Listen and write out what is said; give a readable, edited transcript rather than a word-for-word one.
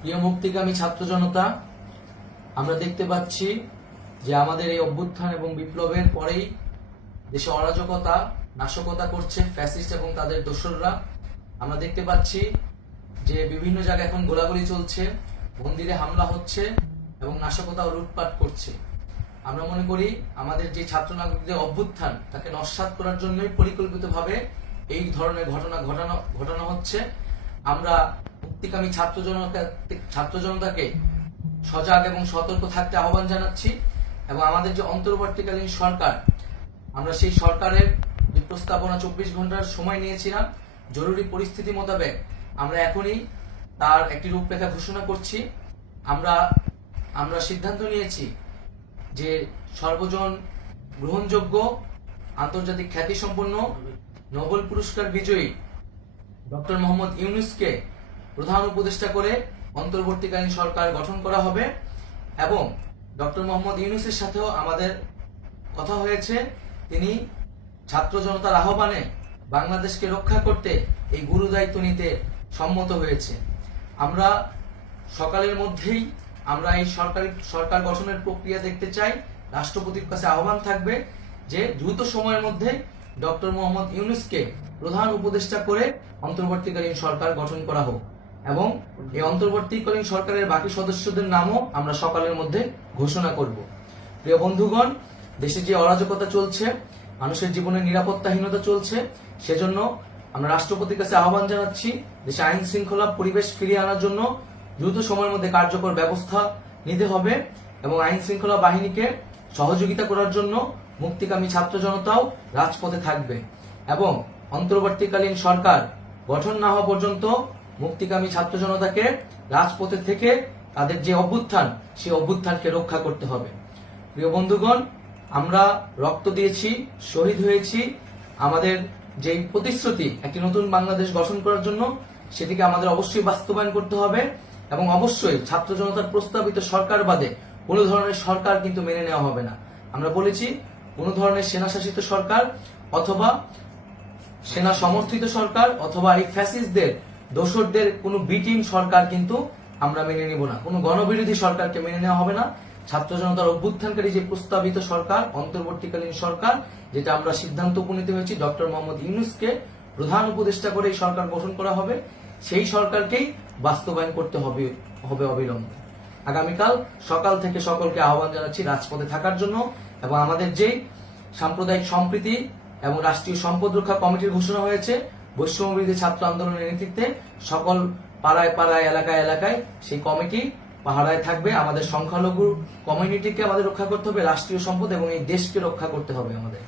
প্রিয় মুক্তিকামী ছাত্র জনতা, আমরা দেখতে পাচ্ছি যে আমাদের এই অভ্যুত্থান এবং বিপ্লবের পরেই দেশে অরাজকতা নাশকতা করছে ফ্যাসিস্ট এবং তাদের দোসররা। আমরা দেখতে পাচ্ছি যে বিভিন্ন জায়গায় এখন গোলাগুলি চলছে, মন্দিরে হামলা হচ্ছে এবং নাশকতা ও লুটপাট করছে। আমরা মনে করি আমাদের যে ছাত্র নাগরিকদের অভ্যুত্থান তাকে নস্যাৎ করার জন্যই পরিকল্পিতভাবে এই ধরনের ঘটনা হচ্ছে। আমরা মুক্তিকামী ছাত্র জনতাকে সজাগ এবং সতর্ক থাকতে আহ্বান জানাচ্ছি এবং আমাদের যে অন্তর্বর্তীকালীন সরকার, আমরা সেই সরকারের যে প্রস্তাবনা 24 ঘন্টার সময় নিয়েছিলাম, জরুরি পরিস্থিতি মোতাবেক আমরা এখনই তার একটি রূপরেখা ঘোষণা করছি। আমরা সিদ্ধান্ত নিয়েছি যে সর্বজন গ্রহণযোগ্য আন্তর্জাতিক খ্যাতিসম্পন্ন নোবেল পুরস্কার বিজয়ী ডক্টর মোহাম্মদ ইউনূসকে প্রধান উপদেষ্টা করে অন্তর্বর্তীকালীন সরকার গঠন করা হবে এবং ডক্টর মোহাম্মদ ইউনূসের সাথেও আমাদের কথা হয়েছে। তিনি ছাত্র জনতার আহ্বানে বাংলাদেশকে রক্ষা করতে এই গুরু দায়িত্ব নিতে সম্মত হয়েছে। আমরা সকালের মধ্যেই আমরা এই সরকার গঠনের প্রক্রিয়া দেখতে চাই। রাষ্ট্রপতির কাছে আহ্বান থাকবে যে দ্রুত সময়ের মধ্যে ডক্টর মোহাম্মদ ইউনূসকে প্রধান উপদেষ্টা করে অন্তর্বর্তীকালীন সরকার গঠন করা হোক এবং এই অন্তর্বর্তীকালীন সরকারের বাকি সদস্যদের নামও আমরা সকালের মধ্যে ঘোষণা করব। প্রিয় বন্ধুগণ, দেশে যে অরাজকতা চলছে, মানুষের জীবনে নিরাপত্তাহীনতা চলছে, সেজন্য আমরা রাষ্ট্রপতির কাছে আহ্বান জানাচ্ছি দেশে আইন শৃঙ্খলা পরিবেশ ফিরিয়ে আনার জন্য দ্রুত সময়ের মধ্যে কার্যকর ব্যবস্থা নিতে হবে এবং আইন শৃঙ্খলা বাহিনীকে সহযোগিতা করার জন্য মুক্তিকামী ছাত্র জনতাও রাজপথে থাকবে এবং অন্তর্বর্তীকালীন সরকার গঠন না হওয়া পর্যন্ত মুক্তিকামী ছাত্র জনতাকে রাজপথে থেকে তাদের যে অভ্যুত্থান, সেই অভ্যুত্থানকে রক্ষা করতে হবে। প্রিয় বন্ধুগণ, আমরা রক্ত দিয়েছি, শহীদ হয়েছি। আমাদের যে প্রতিশ্রুতি একটি নতুন বাংলাদেশ গঠন করার জন্য, সেটিকে আমাদের অবশ্যই বাস্তবায়ন করতে হবে এবং অবশ্যই ছাত্র জনতার প্রস্তাবিত সরকার বাদে কোনো ধরনের সরকার কিন্তু মেনে নেওয়া হবে না। আমরা বলেছি কোনো ধরনের সেনা শাসিত সরকার অথবা সেনা সমর্থিত সরকার অথবা এই ফ্যাসিস্টদের দোসরদের কোনো বিটিম সরকার কিন্তু আমরা মেনে নিব না। কোনো গণবিরোধী সরকারকে মেনে নেওয়া হবে না। ছাত্র জনতার অভ্যুত্থানকারী যে প্রস্তাবিত সরকার, অন্তর্বর্তীকালীন সরকার, যেটা আমরা সিদ্ধান্ত উপনীত হয়েছি ডক্টর মোহাম্মদ ইউনূসকে প্রধান উপদেষ্টা করে এই সরকার গঠন করা হবে, সেই সরকারকেই বাস্তবায়ন করতে হবে অবিলম্বে। আগামীকাল সকাল থেকে সকলকে আহ্বান জানাচ্ছি রাজপথে থাকার জন্য এবং আমাদের যে সাম্প্রদায়িক সম্প্রীতি এবং রাষ্ট্রীয় সম্পদ রক্ষা কমিটির ঘোষণা হয়েছে বৈষম্যবিরোধী ছাত্র আন্দোলনের নেতৃত্বে, সকল পাড়ায় পাড়ায় এলাকায় এলাকায় সেই কমিটি পাহারায় থাকবে। আমাদের সংখ্যালঘু কমিউনিটিকে আমাদের রক্ষা করতে হবে, রাষ্ট্রীয় সম্পদ এবং এই দেশকে রক্ষা করতে হবে আমাদের।